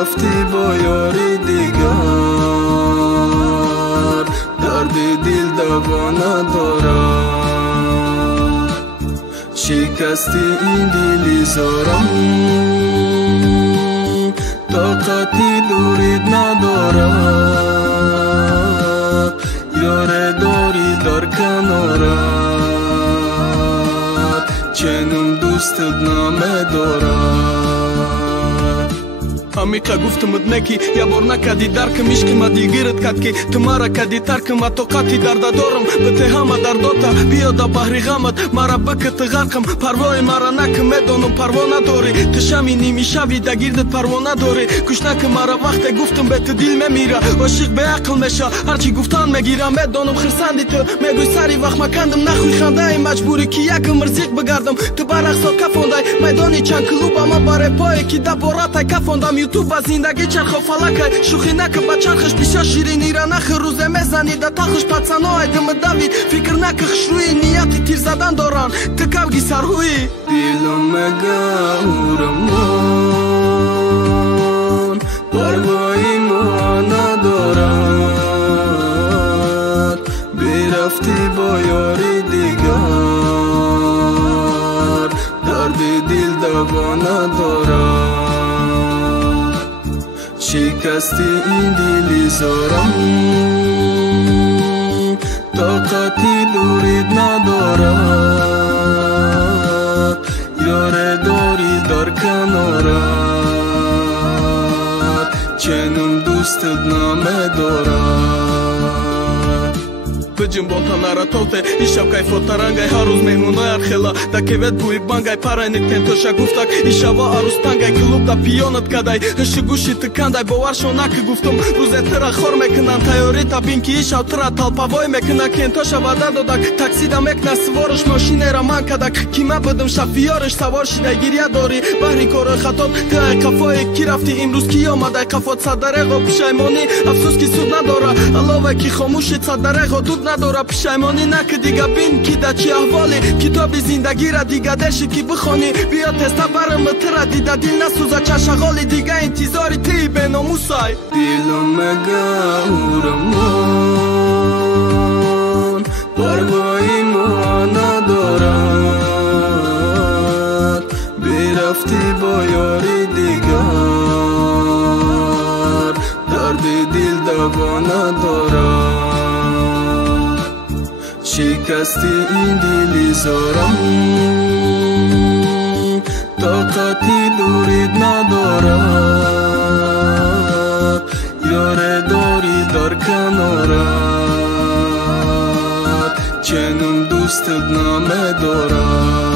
رفتی با یاری دیگر، درد دل دوا ندارد. شکستی این دلی زارم، طاقتی دورید ندارد. یاره داری در کنارت، چنین دوستت نامه دارد. Amica گفتمت نکی یه بار نکدی درکم، عشق ما دیگرت کد که تو مرا کدی ترکم. ما طاقتی درد دارم به ته همه درداتا، بیا دا بحری غمت مرا بکت غرقم. پروای مرا نکم میدانم پروا نداری، تو شمی نیمی شوی دا گیردت پروا نداری. کش نکم مرا وقت گفتم به تو دل میمیره، عاشق به عقل میشه هرچی گفتن میگیرم. میدانم خرسندی تو میگوی سری وقت مکندم، نخوی خنده مجبوری که یک مرزیق بگردم. تو برقصا کفاندای میدانی چند کلوب اما برای پای که دبارت کفاندم. یوتیوب از زندگی چرخ و فلکه، شوخی نکه با چرخش بسیار شیرینی را نخه. روزه میزنی دا تاخش پتسنای دم دوید، فکر نکه خشروی نیتی تیر زدن دارن تکوگی سرهوی. دلم مگهورمان پروایی ما ندارد. برفتی با یاری دیگر، درد دل دوا ندارد. شکستی این دلی زارم، طاقتی دورید ندارد. یاره داری در کنارت، چنین دوستت نامه دارد. بجنبان تا نراتوته ایشب کیفو ترنگای هر روز مهمونای ارخلا دا کیوت بوی بانگای پاراینت کنتوشا گفتک ایشبا عروس تنگای کلوب دا پیونت کدای هشی گوشی تکندای باورشو نکی گفتم روزه ترا خور میکنن تیاری تا بینکی ایشب ترا تلپاوای میکنن کنتوشا وعده دادک تاکسی دا میکنن سوارش ماشینه را من کدک کیمه بدم شفیارش سوار شده گیریه داری بحری کار خطاب تای کفای کی رفتی امروز کی آمده کفات صدره و پشیمانی افسوس کی سود نداره علاوه کی خاموشی صدره و دود نداره. پشیمانی نکه دیگه بین کی دا چی احوالی، کتاب زندگی را دیگه دشی کی بخونی. بیا تستا برم تر دیده دل نسوزه چشغالی دیگه انتظاری تی به ناموسای. دلم مگهورمان پروایی ما ندارد. برفتی با یاری دیگر، درد دل دوا ندارد. شکستی این دلی زارم، طاقتی دورید ندارد. یاره داری در کنارت، چنین دوستت نامه دارد.